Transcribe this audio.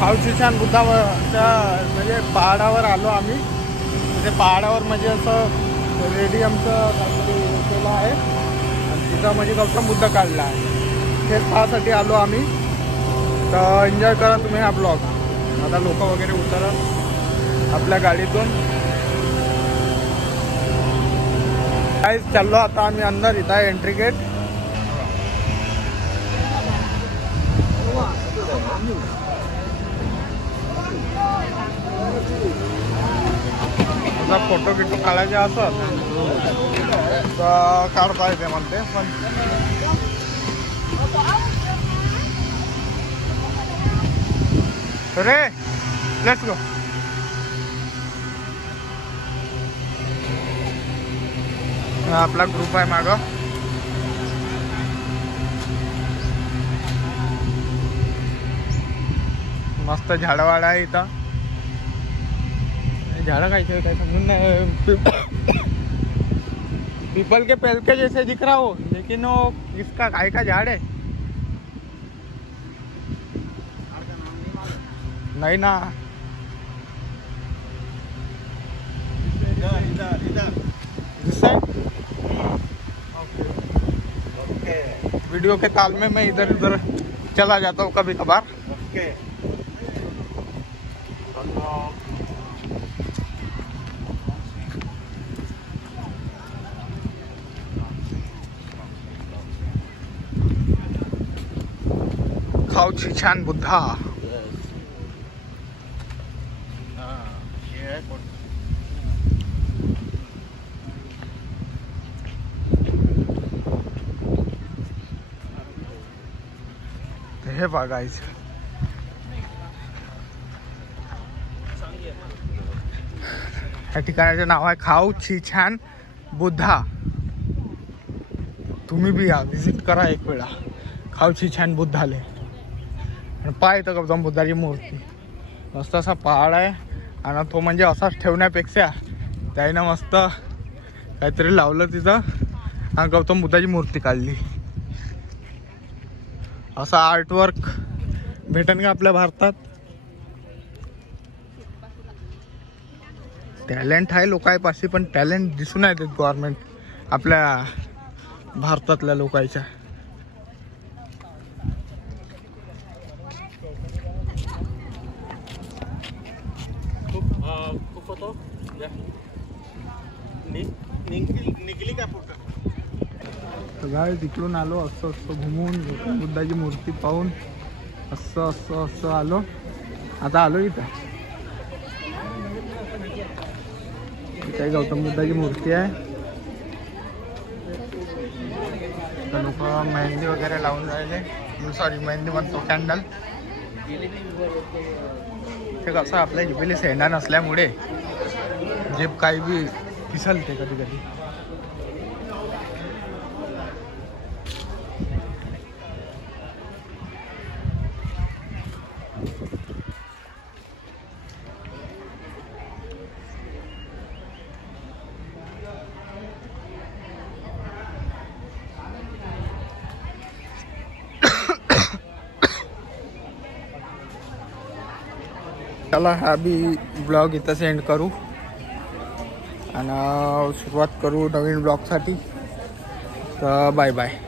खाऊची छान बुद्धाच्या म्हणजे पहाडावर आलो आम्ही. तिथे पहाडावर म्हणजे असं रेडियमचं काहीतरी केलं आहे आणि तिथं म्हणजे गौतम बुद्ध काढला आहे. हेच पाहासाठी आलो आम्ही. तर एन्जॉय करा तुम्ही हा ब्लॉग. आता लोक वगैरे उतरत आपल्या गाडीतून. गाइस चाललो आता आम्ही अंदर. इथं आहे एंट्री गेट. फोटो गिटो काढायचे असत तर काढता येते म्हणते. पण रे लेट्स गो. आपला ग्रुप आहे मागं. मस्त झाडवाडा आहे इथं. झाड़ा काय समझ नहीं. पीपल के पेड़ के जैसे दिख रहा हो, लेकिन वो इसका गाय का झाड़ है. नहीं ना. वीडियो के ताल में मैं इधर उधर चला जाता हूँ कभी कभार. खाऊची छान बुद्धा. हे बघायचं. या ठिकाणाचं नाव आहे खाऊची छान बुद्धा. तुम्ही बी या, विजिट करा एक वेळा खाऊची छान बुद्धाले. आणि पाय तर गौतम बुद्धाची मूर्ती. मस्त असा पहाड आहे आणि तो म्हणजे असाच ठेवण्यापेक्षा त्याने मस्त काहीतरी लावलं तिथं आणि गौतम बुद्धाची मूर्ती काढली. असा आर्टवर्क भेटेल का आपल्या भारतात? टॅलेंट आहे लोकांपाशी, पण टॅलेंट दिसून येते गव्हर्नमेंट आपल्या भारतातल्या लोकांच्या. निघली का फोटो? सगळं तिकडून आलो. असं असं घुमून गौतम बुद्धाची मूर्ती पाहून असं असं असं आलो. आता आलो इथं. इथे गौतम बुद्धाची मूर्ती आहे. लोक मेहंदी वगैरे लावून राहिले. सॉरी मेहंदी म्हणतो, कॅन्डल. ते कसं आपल्या जिभेला सेंडा नसल्यामुळे जीभ काही बी फिसलते कधी कधी. चला हा बी ब्लॉग इथं सेंड करू आणि सुरुवात करू नवीन ब्लॉगसाठी. तर बाय बाय.